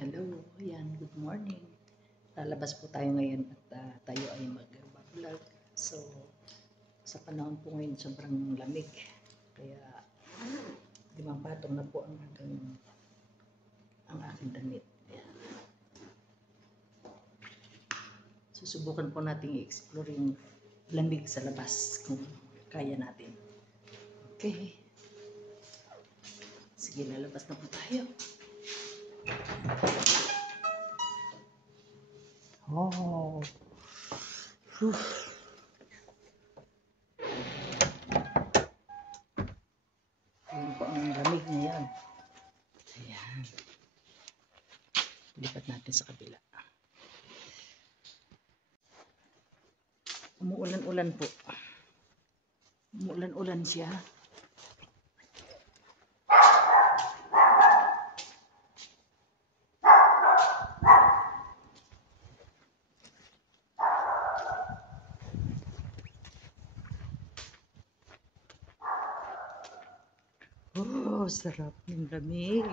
Hello, yan, good morning. Lalabas po tayo ngayon at tayo ay mag-vlog. So, sa panahon po ngayon sobrang lamig. Kaya, patong na po ang aking damit. Ayan. Susubukan po natin i-explore yung lamig sa labas kung kaya natin. Okay. Sige, lalabas na po tayo. Oh. Whew. Ayan po ang lamig ngayon. Ayan. Lipat natin sa kabila. Umuulan-ulan po. Umuulan-ulan siya. Oh, sarap ng lamig.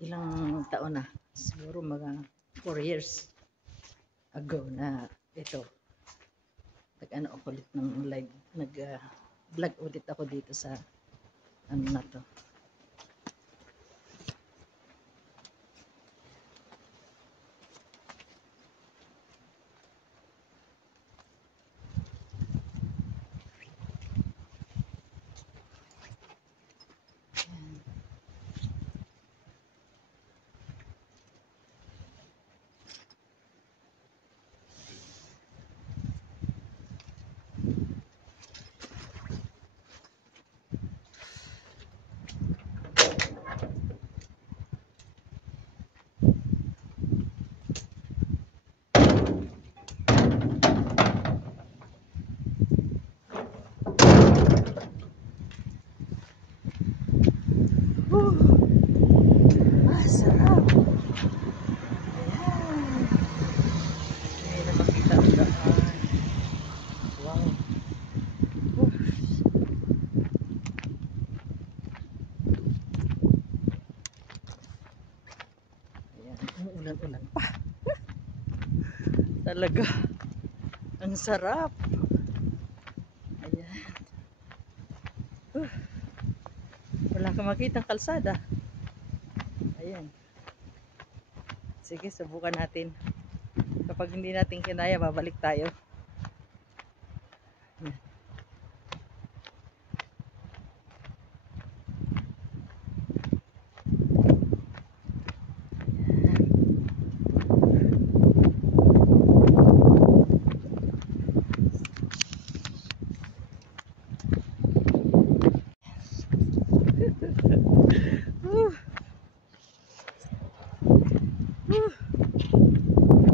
Ilang taon na? Siguro mga 4 years ago na ito. Nag-ano ako ulit ng live. Nag-vlog ulit ako dito sa ano na to. Sarap. Ayan. Hindi na makita ang daan. Wow. Ayan. Umuulan-ulan pa. Talaga. Ang sarap. Ayan. Wala kang makita ang kalsada. Ayan. Sige, subukan natin. Kapag hindi natin kinaya, babalik tayo. Ayan.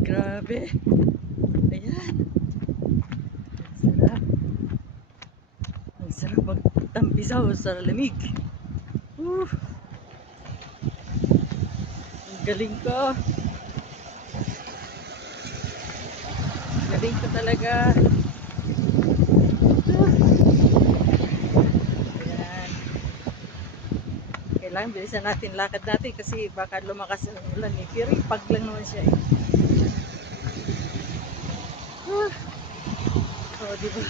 Grabe. Ayan. Sarap. Ang sarap magtampisaw sa lamig. Ang galing ko. Galing ko talaga. Ayan. Kailangan bilisan natin lakad natin kasi baka lumakas ang ulan eh. Pero ipag lang naman siya eh. Oh, diba?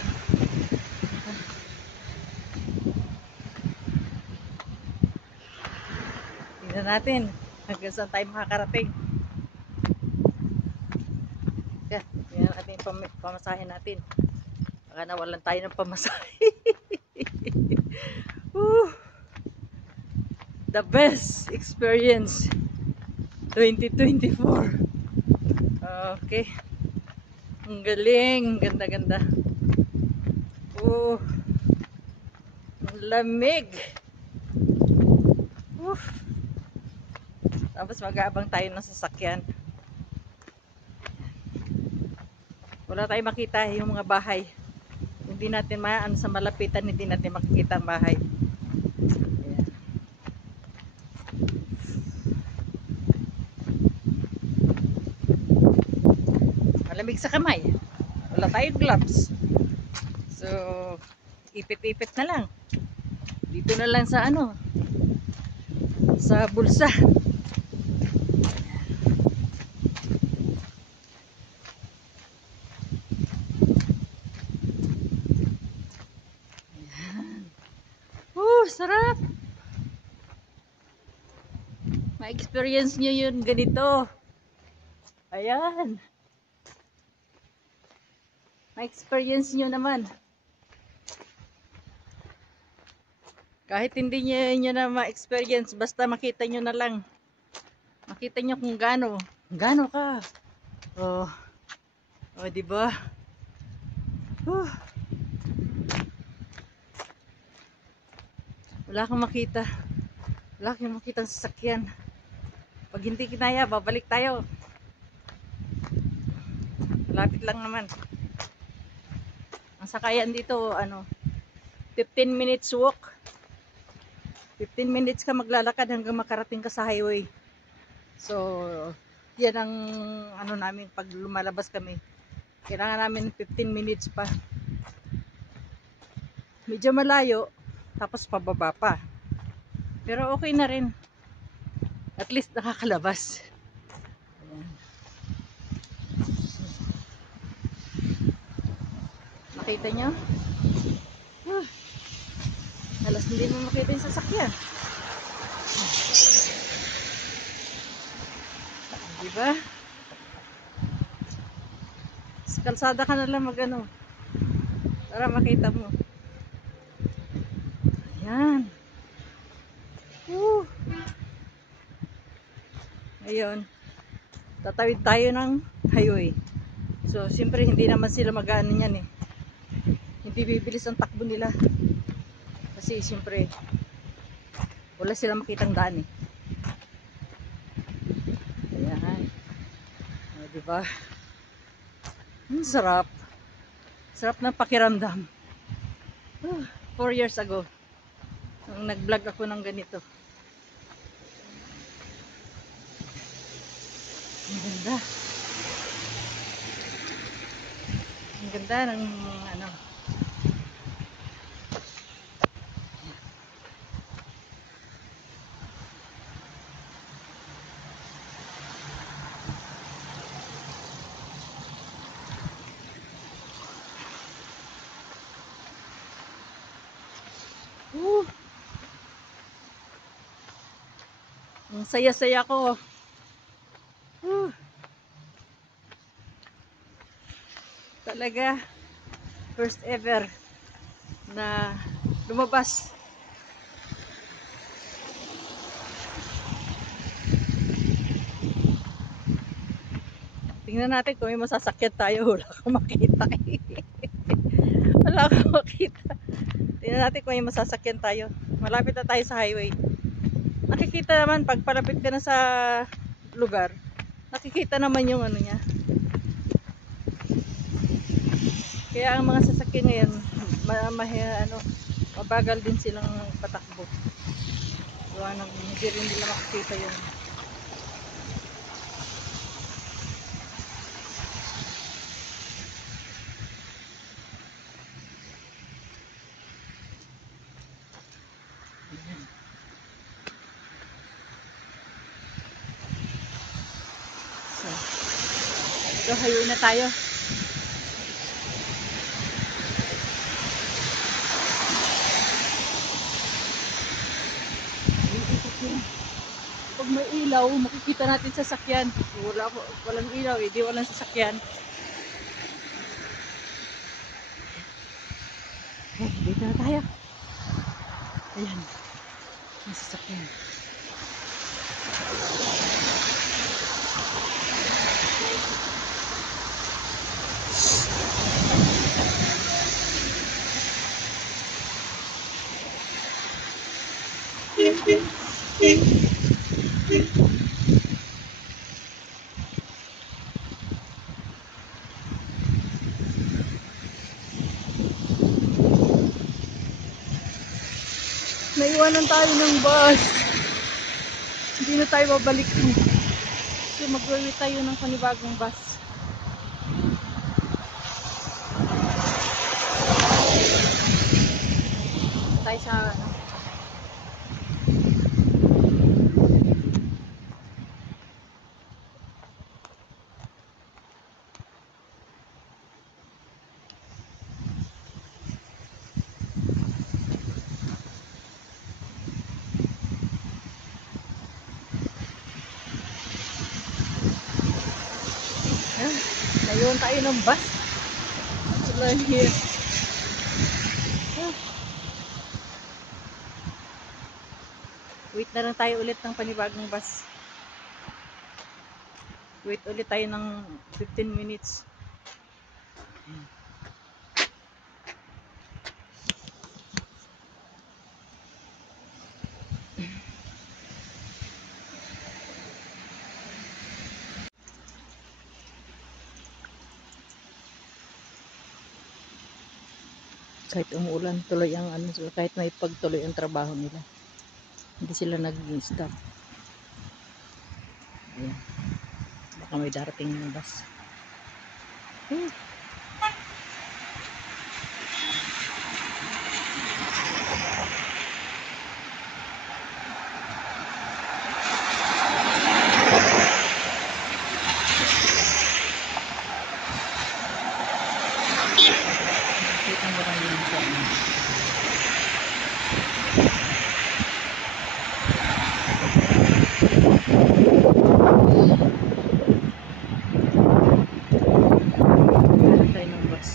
Tingnan natin hanggang saan tayo makakarating. Yan, tingnan natin yung pamasahin natin. Baka nawalan tayo ng pamasahe. The best experience 2024. Okay. Ang galing, ganda-ganda. Ang lamig. Tapos mag-aabang tayo ng sasakyan. Wala tayong makita yung mga bahay. Hindi natin maaan sa malapitan, hindi natin makikita ang bahay. Ayan. Malamig sa kamay. Wala tayong gloves. So, ipit-ipit na lang. Dito na lang sa sa bulsa. Sarap! Ma-experience nyo yun ganito. Ayan. Ma-experience nyo naman. Kahit hindi nyo na ma-experience, basta makita nyo na lang. Makita nyo kung gaano ka. Oh, oh, diba? Wala kang makita. Wala kang makitang sasakyan. Pag hindi kinaya, babalik tayo. Malapit lang naman. Ang sakayan dito, 15 minutes walk. 15 minutes ka maglalakad hanggang makarating ka sa highway. So, yan ang namin pag lumalabas kami. Kailangan namin 15 minutes pa. Medyo malayo, tapos pababa pa. Pero okay na rin. At least nakakalabas. Ayan. Nakita nyo? Halos hindi mo makita yung sasakyan. Diba? Sa kalsada ka na lang para makita mo. Ayan. Ngayon, tatawid tayo ng highway. So, siyempre hindi naman sila mag-ano yan eh. Hindi bibilis ang takbo nila. Kasi siyempre, wala silang makitang daan eh. Ayan. O, diba? Sarap. Sarap ng pakiramdam. 4 years ago, nung nag-vlog ako ng ganito. Ang ganda. Ang ganda ng ang saya-saya ko. Talaga, first ever na lumabas. Tingnan natin kung may masasakyan tayo. Wala akong makita eh. Wala akong makita. Tingnan natin kung may masasakyan tayo. Malapit na tayo sa highway. Nakikita naman pag palapit ka na sa lugar, nakikita naman yung niya. Kaya ang mga sasakyan ngayon, mabagal din silang patakbo. Hindi rin nila makikita yun. So, highway na tayo. Pag may ilaw, makikita natin sasakyan. Walang ilaw, di walang sasakyan. Okay, dito na tayo. Ayan, may sasakyan. Naiwanan tayo ng bus. Hindi na tayo babalik. So mag-wait tayo ng panibagong bus. Tayo sa Nawalan tayo ng bus. Wala here. Wait na lang tayo ulit ng panibagong bus. Wait ulit tayo ng 15 minutes. Kahit umuulan, tuloy ang ano sila, kahit may pagtuloy ang trabaho nila. Hindi sila nag-stop. Ayan. Baka may darating ng bus. Kita mo lang yun sa ano. Meron tayo ng bus.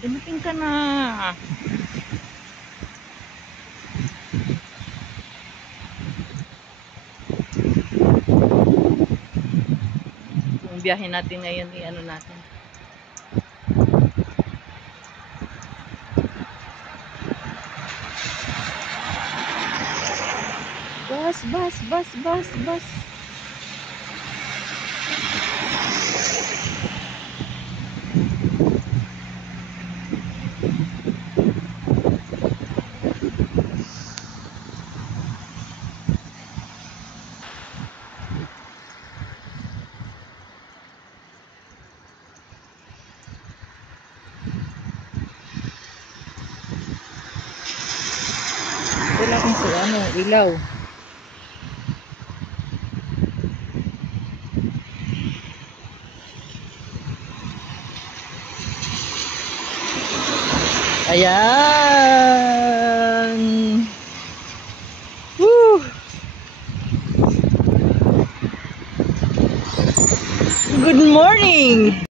Dumating ka na. Yung biyahe natin ngayon, i-ano natin. Bus. Wala kang sa ano, ilaw. Ayan. Woo! Good morning.